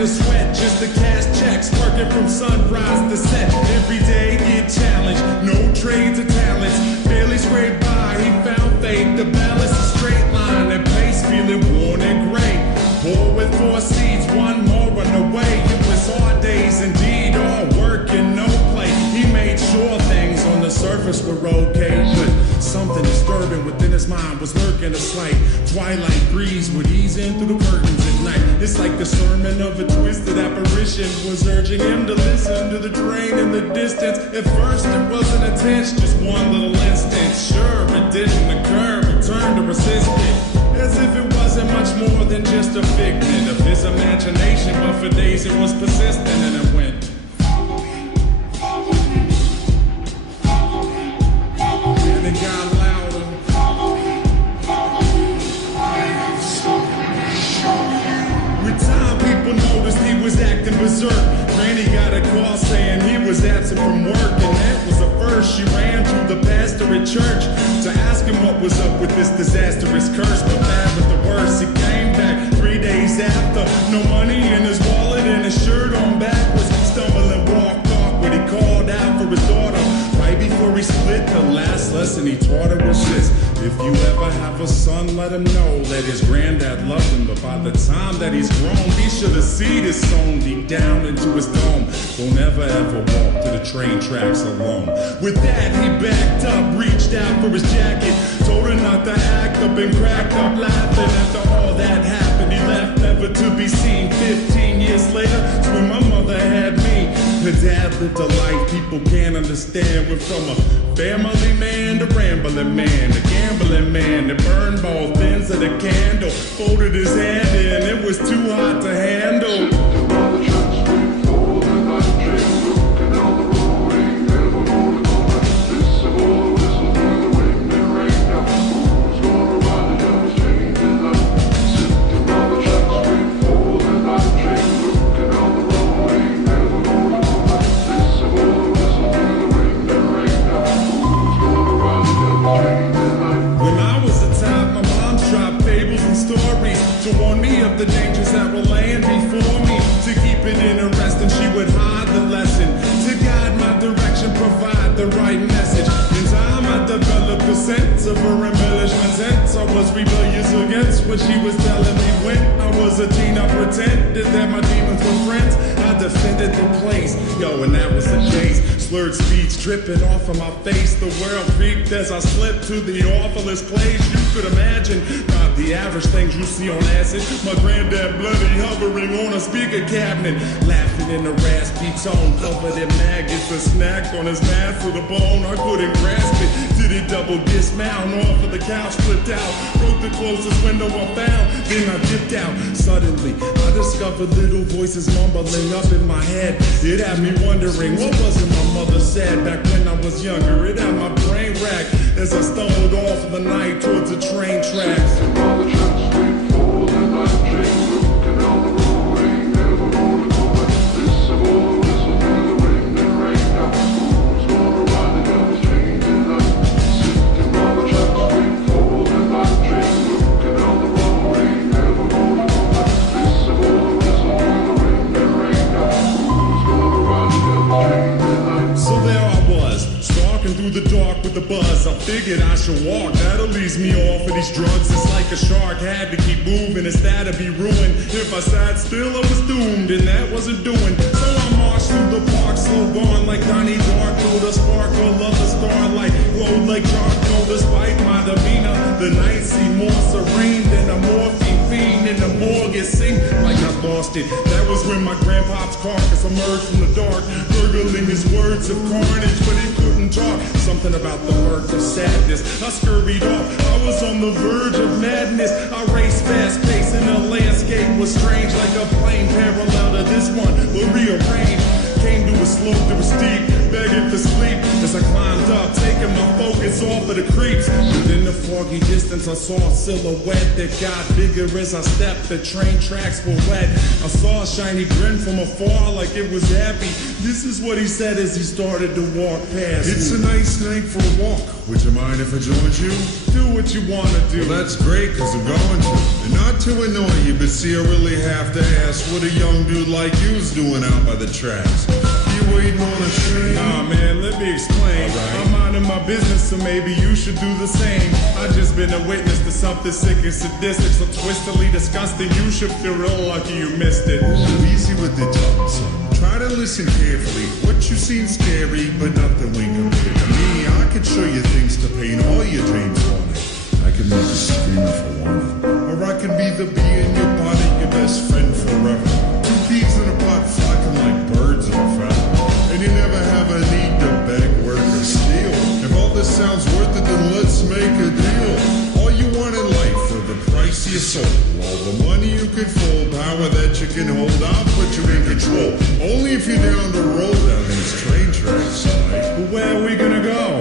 to sweat just to cash checks, working from sunrise to set. Every day get challenged, no trades or talents. Barely scraped by, he found faith to balance a straight line and pace, feeling worn and gray. Poor with 4 seeds, one more on the way. It was hard days indeed, all work and no play. He made sure things on the surface were okay, but something disturbing within his mind was lurking. A slight twilight breeze would ease in through the curtains at night. It's like the sermon of a twisted apparition was urging him to listen to the train in the distance. At first it wasn't a tense, just one little instant. Sure, it didn't occur, he turned to resist it, as if it wasn't much more than just a figment of his imagination. But for days it was persistent, and it went. And it got louder. With time, people noticed he was acting berserk. Granny got a call saying he was absent from work, and that was the first. She ran to the pastor at church to ask him what was up with this disastrous curse. But bad with the worst, he came back 3 days after. No money in his wallet and his shirt on backwards. Stumbling, walked awkward, he called out for his daughter. Right before he split, the last lesson he taught her was this: if you ever have a son, let him know that his granddad loved him. But by the time that he's grown, he should have seen his sewn deep down into his dome. Don't ever walk to the train tracks alone. With that, he backed up, reached out for his jacket, told her not to act up, and cracked up laughing. After all that happened, he left, never to be seen. 15 years later, it's when my mother had me. Her dad lived a life people can't understand. Went from a family man to rambling man, to gambling man that burned both ends of the candle. Folded his hand in, it was too hot to handle. To warn me of the dangers that were laying before me. To keep it interesting, she would hide the lesson. To guide my direction, provide the right message. In time I developed a sense of her embellishments. Hence I was rebellious against what she was telling me. When I was a teen, I pretended that my demons were friends. I defended the place, yo, and that was the case. Slurred speech dripping off of my face. The world creeped as I slipped to the awfulest place you could imagine. Not the average things you see on acid. My granddad bloody hovering on a speaker cabinet, laughing in a raspy tone, covered in maggots. A snack on his mask to the bone, I couldn't grasp it. Did it double dismount off of the couch, flipped out, broke the closest window I found, then I dipped out. Suddenly I discovered little voices mumbling up in my head. It had me wondering, what was it my mother said back when I was younger? It had my brain racked as I stumbled off of the night towards the train tracks. Through the dark with the buzz, I figured I should walk. That'll ease me off of these drugs. It's like a shark had to keep moving, it's that to be ruined. If I sat still, I was doomed, and that wasn't doing. So I marched through the park, slow gone like Donnie Darko. The sparkle of the starlight glowed like charcoal. Despite my demeanor, the night seemed more serene than a morphine fiend in the morgue. It seemed like I lost it. That was when my grandpa's carcass emerged from the dark, gurgling his words of carnage, but he couldn't talk. Something about the mirth of sadness. I scurried off, I was on the verge of madness. I raced fast paced and the landscape was strange, like a plane parallel to this one, but rearranged. Came to a slope that was steep, begging for sleep as I climbed up, taking taking my focus off of the creeps. Within the foggy distance, I saw a silhouette that got bigger as I stepped. The train tracks were wet. I saw a shiny grin from afar like it was happy. This is what he said as he started to walk past. It's a nice night for a walk. Would you mind if I joined you? Do what you wanna do. Well, that's great, cause I'm going to. And not to annoy you, but see, I really have to ask what a young dude like you's doing out by the tracks. You waiting on a train? Nah, man, let me explain. Right. I'm minding my business, so maybe you should do the same. I just been a witness to something sick and sadistic, so twistedly disgusting. You should feel real lucky you missed it. Ooh, easy with the tongue, son. Try to listen carefully. What you seen's scary, but nothing we compared to me. I could show you things to paint all your dreams on it. I could make you scream if I wanted, or I could be the bee in your body, your best friend forever. Two peas in a pot flocking like birds of a feather. And you never have a need to beg, work, or steal. If all this sounds worth it, then let's make a deal. All you want in life for the price of your soul. All the money you could fold, power that you can hold, I'll put you in control. Only if you're down to roll down these train tracks tonight. But where are we gonna go?